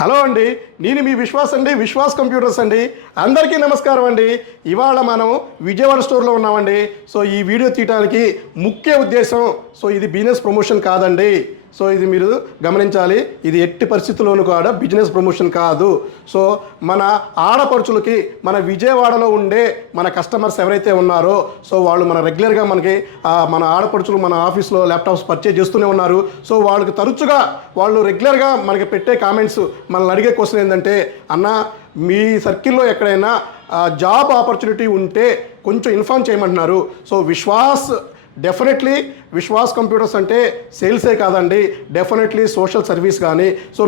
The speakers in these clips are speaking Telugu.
హలో అండి, నేను మీ విశ్వాస్ అండి, విశ్వాస్ కంప్యూటర్స్ అండి. అందరికీ నమస్కారం అండి. ఇవాళ మనం విజయవాడ స్టోర్లో ఉన్నామండి. సో ఈ వీడియో తీయడానికి ముఖ్య ఉద్దేశం, సో ఇది బిజినెస్ ప్రమోషన్ కాదండి. సో ఇది మీరు గమనించాలి, ఇది ఎట్టి పరిస్థితుల్లోనూ కూడా బిజినెస్ ప్రమోషన్ కాదు. సో మన ఆడపడుచులకి, మన విజయవాడలో ఉండే మన కస్టమర్స్ ఎవరైతే ఉన్నారో, సో వాళ్ళు మన రెగ్యులర్గా మన ఆడపడుచులు మన ఆఫీస్లో ల్యాప్టాప్స్ పర్చేజ్ చేస్తూనే ఉన్నారు. సో వాళ్ళకి తరచుగా వాళ్ళు రెగ్యులర్గా మనకి పెట్టే కామెంట్స్, మనల్ని అడిగే క్వశ్చన్ ఏంటంటే, అన్న మీ సర్కిల్లో ఎక్కడైనా జాబ్ ఆపర్చునిటీ ఉంటే కొంచెం ఇన్ఫార్మ్ చేయమంటున్నారు. సో డెఫినెట్లీ విశ్వాస్ కంప్యూటర్స్ అంటే సేల్సే కాదండి, డెఫినెట్లీ సోషల్ సర్వీస్ కానీ. సో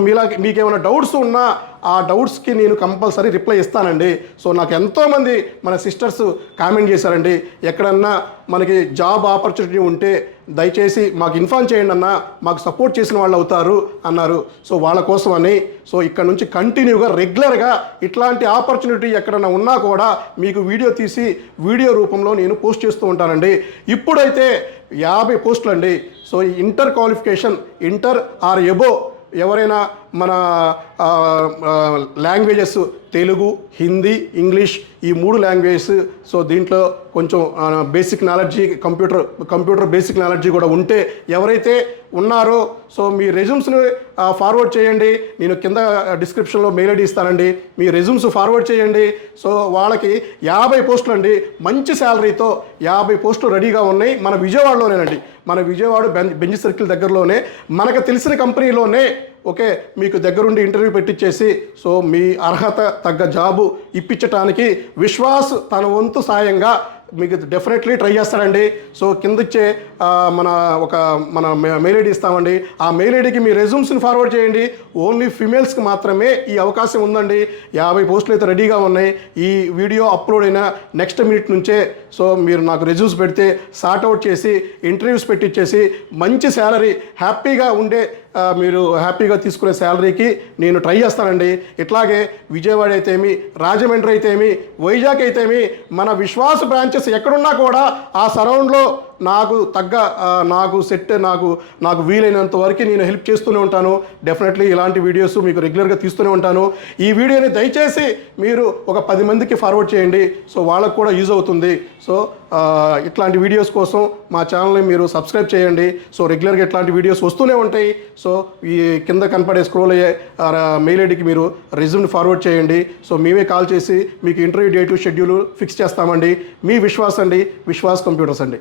మీకేమైనా డౌట్స్ ఉన్నా ఆ డౌట్స్కి నేను కంపల్సరీ రిప్లై ఇస్తానండి. సో నాకు ఎంతోమంది మన సిస్టర్స్ కామెంట్ చేశారండి, ఎక్కడన్నా మనకి జాబ్ ఆపర్చునిటీ ఉంటే దయచేసి మాకు ఇన్ఫార్మ్ చేయండి అన్న, మాకు సపోర్ట్ చేసిన వాళ్ళు అవుతారు అన్నారు. సో వాళ్ళ కోసమని సో ఇక్కడ నుంచి కంటిన్యూగా రెగ్యులర్గా ఇట్లాంటి ఆపర్చునిటీ ఎక్కడన్నా ఉన్నా కూడా మీకు వీడియో తీసి వీడియో రూపంలో నేను పోస్ట్ చేస్తూ ఉంటానండి. ఇప్పుడైతే 50 పోస్టులు అండి. So inter qualification, inter or above ఎవరైనా మన లాంగ్వేజెస్ తెలుగు, హిందీ, ఇంగ్లీష్ ఈ 3 లాంగ్వేజెస్. సో దీంట్లో కొంచెం basic knowledge, computer basic knowledge కూడా ఉంటే ఎవరైతే ఉన్నారో సో మీ రెజ్యూమ్స్ని ఫార్వర్డ్ చేయండి. నేను కింద డిస్క్రిప్షన్లో మెయిల్ ఐడి ఇస్తానండి, మీ రెజ్యూమ్స్ ఫార్వర్డ్ చేయండి. సో వాళ్ళకి 50 పోస్టులు అండి, మంచి శాలరీతో 50 పోస్టులు రెడీగా ఉన్నాయి. మన విజయవాడలోనేనండి, మన విజయవాడ బెంజ్ సర్కిల్ దగ్గరలోనే, మనకు తెలిసిన కంపెనీలోనే. ఓకే, మీకు దగ్గరుండి ఇంటర్వ్యూ పెట్టించేసి సో మీ అర్హత తగ్గ జాబు ఇప్పించటానికి విశ్వాస్ తన వంతు సాయంగా మీకు డెఫినెట్లీ ట్రై చేస్తాడండి. సో కింద ఇచ్చే మన మెయిల్ ఐడి ఇస్తామండి. ఆ మెయిల్ ఐడికి మీ రెజ్యూమ్స్ని ఫార్వర్డ్ చేయండి. ఓన్లీ ఫీమేల్స్కి మాత్రమే ఈ అవకాశం ఉందండి. 50 పోస్టులు అయితే రెడీగా ఉన్నాయి. ఈ వీడియో అప్లోడ్ అయిన నెక్స్ట్ మినిట్ నుంచే సో మీరు నాకు రెజ్యూమ్స్ పెడితే సార్ట్అవుట్ చేసి ఇంటర్వ్యూస్ పెట్టించేసి మంచి శాలరీ హ్యాపీగా ఉండే మీరు హ్యాపీగా తీసుకునే శాలరీకి నేను ట్రై చేస్తానండి. ఇట్లాగే విజయవాడ అయితేమి, రాజమండ్రి అయితేమి, వైజాగ్ అయితేమి, మన విశ్వాస బ్రాంచెస్ ఎక్కడున్నా కూడా ఆ సరౌండ్లో నాకు తగ్గ నాకు వీలైనంత వరకు నేను హెల్ప్ చేస్తూనే ఉంటాను. డెఫినెట్లీ ఇలాంటి వీడియోస్ మీకు రెగ్యులర్గా తీస్తూనే ఉంటాను. ఈ వీడియోని దయచేసి మీరు ఒక 10 మందికి ఫార్వర్డ్ చేయండి. సో వాళ్ళకు కూడా యూజ్ అవుతుంది. సో ఇట్లాంటి వీడియోస్ కోసం మా ఛానల్ని మీరు సబ్స్క్రైబ్ చేయండి. సో రెగ్యులర్గా ఇట్లాంటి వీడియోస్ వస్తూనే ఉంటాయి. సో ఈ కింద కనపడే స్క్రోల్ అయ్యే మెయిల్ ఐడికి మీరు రెజ్యూమ్ని ఫార్వర్డ్ చేయండి. సో మేమే కాల్ చేసి మీకు ఇంటర్వ్యూ డేటు షెడ్యూల్ ఫిక్స్ చేస్తామండి. మీ విశ్వాస్ అండి, విశ్వాస్ కంప్యూటర్స్ అండి.